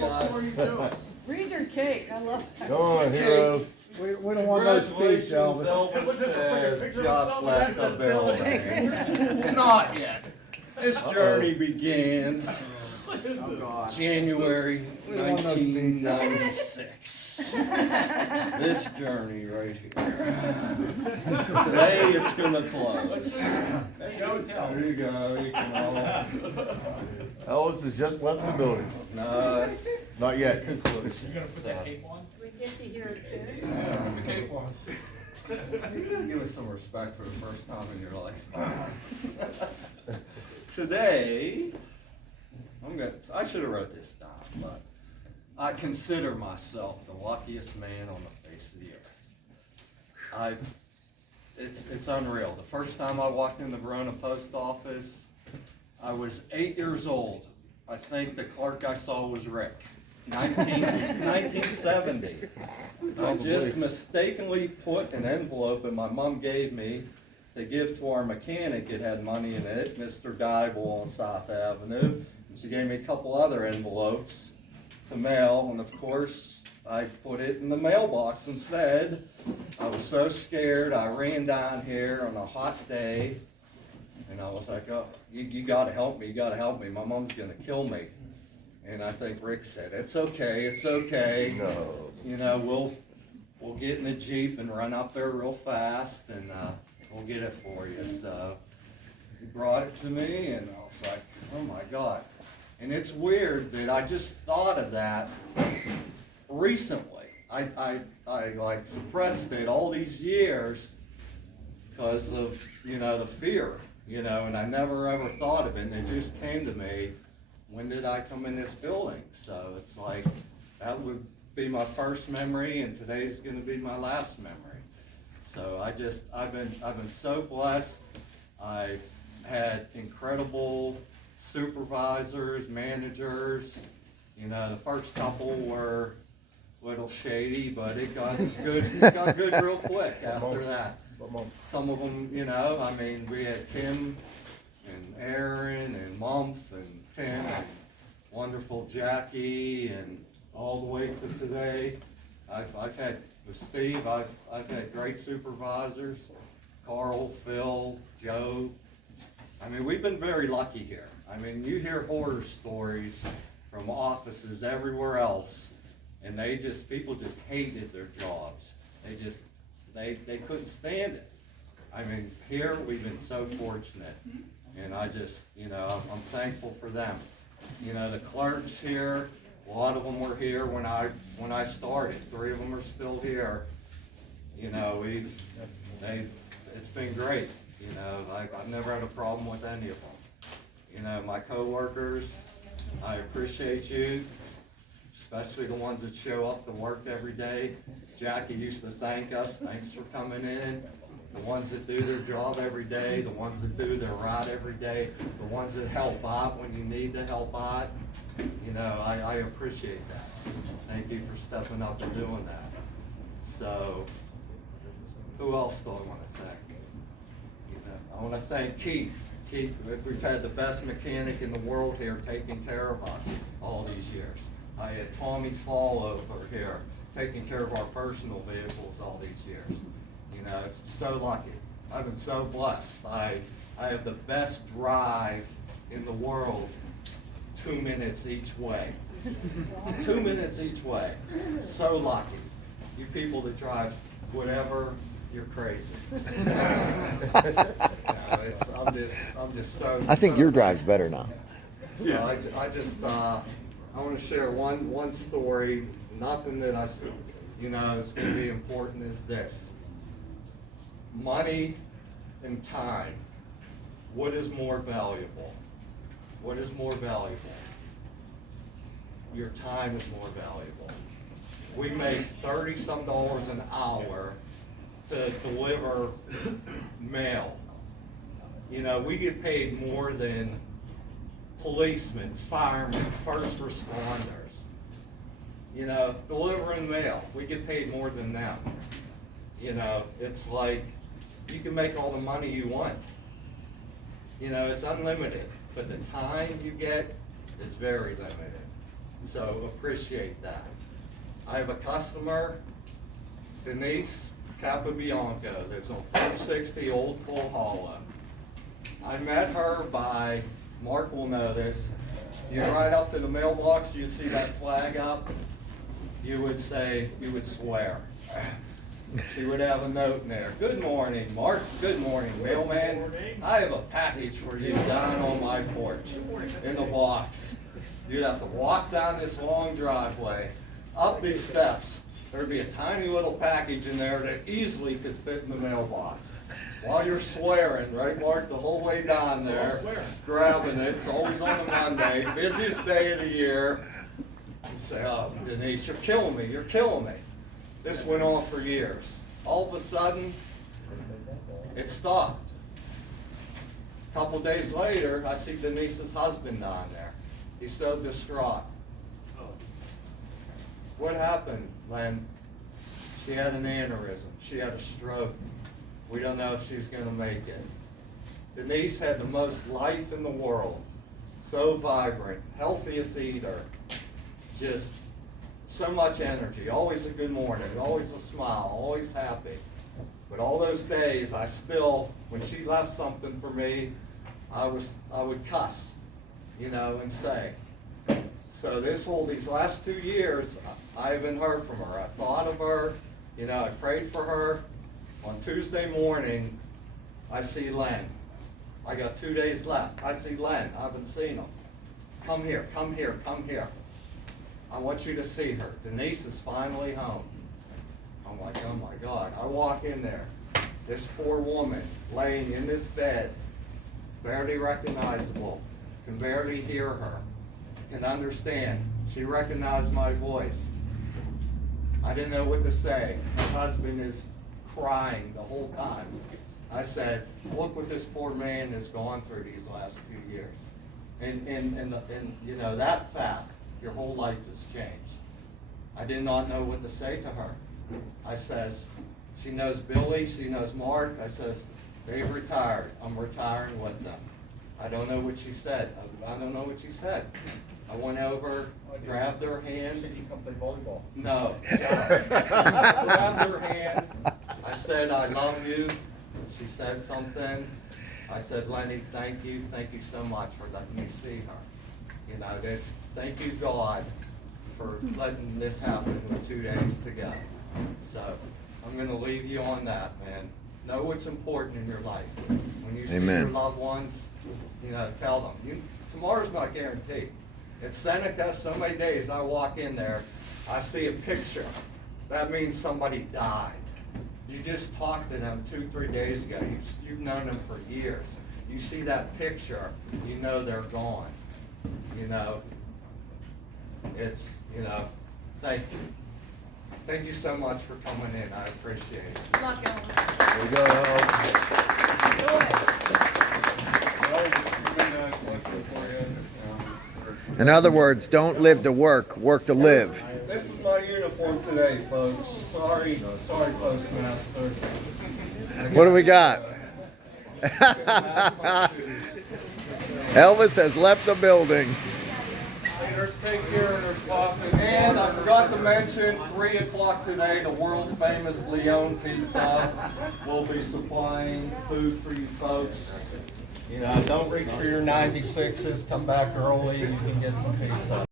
guys. Read your cake, I love that. Go on, hero. We don't want no speech, Congratulations, Elvis. Elvis says just left the building. Not yet. This journey began January We don't want no speech, Elvis. 1996. This journey right here. Today it's gonna close. There you go. You can all. Elvis has just left the building. No, it's Not yet. conclusion. You're gonna put that cape on? We get to hear it too. Put the cape on. You gotta give us some respect for the first time in your life. Today, I should have wrote this down, but I consider myself the luckiest man on the face of the earth. It's unreal. The first time I walked in the Verona post office, I was 8 years old. I think the clerk I saw was Rick. 1970. I just mistakenly put an envelope and my mom gave me to give to our mechanic. It had money in it, Mr. Geibel on South Avenue. And she gave me a couple other envelopes to mail, and of course, I put it in the mailbox instead. I was so scared, I ran down here on a hot day, and I was like, oh, you gotta help me, you gotta help me. My mom's gonna kill me. And I think Rick said, it's okay, it's okay. No. You know, we'll get in the Jeep and run up there real fast, and we'll get it for you. So he brought it to me, and I was like, oh my God. And it's weird that I just thought of that recently. I like suppressed it all these years because of, you know, the fear, you know, and I never ever thought of it, and it just came to me. When did I come in this building? So it's like, that would be my first memory, and today's gonna be my last memory. So I've been so blessed. I've had incredible supervisors, managers. You know, the first couple were a little shady, but it got good real quick after that. Some of them, you know, I mean, we had Kim and Aaron and Mumph and Tim and wonderful Jackie, and all the way to today. I've had with Steve, I've had great supervisors, Carl, Phil, Joe. I mean, we've been very lucky here. I mean, you hear horror stories from offices everywhere else, and people just hated their jobs. They couldn't stand it. I mean, here we've been so fortunate, and I just, you know, I'm thankful for them. You know, the clerks here, a lot of them were here when I started. 3 of them are still here. You know, it's been great. You know, I've never had a problem with any of them. You know, my coworkers, I appreciate you, especially the ones that show up to work every day. Jackie used to thank us, thanks for coming in. The ones that do their job every day, the ones that do their ride every day, the ones that help out when you need to help out. You know, I appreciate that. Thank you for stepping up and doing that. So, who else do I want to thank? You know, I want to thank Keith. Keith, we've had the best mechanic in the world here taking care of us all these years. I had Tommy Fall over here taking care of our personal vehicles all these years. You know, it's so lucky. I've been so blessed. I have the best drive in the world, 2 minutes each way. 2 minutes each way. So lucky. You people that drive whatever, you're crazy. I'm just so. I think your drive's better now. So I want to share one story. Nothing that you know, is going to be important is this. Money and time. What is more valuable? What is more valuable? Your time is more valuable. We make $30-some an hour to deliver mail. You know, we get paid more than policemen, firemen, first responders. You know, delivering mail, we get paid more than them. You know, it's like, you can make all the money you want. You know, it's unlimited, but the time you get is very limited. So appreciate that. I have a customer, Denise Capabianco, that's on 460 Old Coal Hollow. I met her by, Mark will know this, you ride up to the mailbox, you see that flag up, you would swear. She would have a note in there. Good morning, Mark. Good morning, mailman. I have a package for you down on my porch in the box. You'd have to walk down this long driveway, up these steps. There'd be a tiny little package in there that easily could fit in the mailbox. While you're swearing, right, Mark, the whole way down there, grabbing it. It's always on a Monday, busiest day of the year. You say, oh, Denise, you're killing me. You're killing me. This went on for years. All of a sudden, it stopped. A couple days later, I see Denise's husband down there. He's so distraught. What happened, Len? She had an aneurysm. She had a stroke. We don't know if she's going to make it. Denise had the most life in the world. So vibrant, healthiest eater. Just so much energy, always a good morning, always a smile, always happy. But all those days, I still, when she left something for me, I would cuss, and say. So these last 2 years, I haven't heard from her. I thought of her, I prayed for her. On Tuesday morning, I see Len. I got 2 days left. I see Len, I haven't seen him. Come here, come here, come here. I want you to see her. Denise is finally home. I'm like, oh my God. I walk in there. This poor woman laying in this bed, barely recognizable, can barely hear her, can understand. She recognized my voice. I didn't know what to say. My husband is crying the whole time. I said, look what this poor man has gone through these last 2 years. And that fast. Your whole life has changed. I did not know what to say to her. I says, she knows Billy, she knows Mark. I says, they've retired. I'm retiring with them. I don't know what she said. I don't know what she said. I went over, grabbed her hand. You said you come play volleyball. No. Grabbed her hand. I said, I love you. She said something. I said, Lenny, thank you so much for letting me see her. Thank you, God, for letting this happen with 2 days to go. So I'm going to leave you on that, man. Know what's important in your life. When you see your loved ones, tell them. Tomorrow's not guaranteed. At Seneca, so many days I walk in there, I see a picture. That means somebody died. You just talked to them 2-3 days ago. You've known them for years. You see that picture, you know they're gone. Thank you. Thank you so much for coming in. I appreciate it. Luck, Ellen. There you go. Do it. In other words, don't live to work, work to live. This is my uniform today, folks. Sorry, Postmaster. What do we got? Elvis has left the building. There's cake here and there's coffee. And I forgot to mention, 3 o'clock today, the world famous Leon Pizza will be supplying food for you folks. Don't reach for your 96s, come back early, you can get some pizza.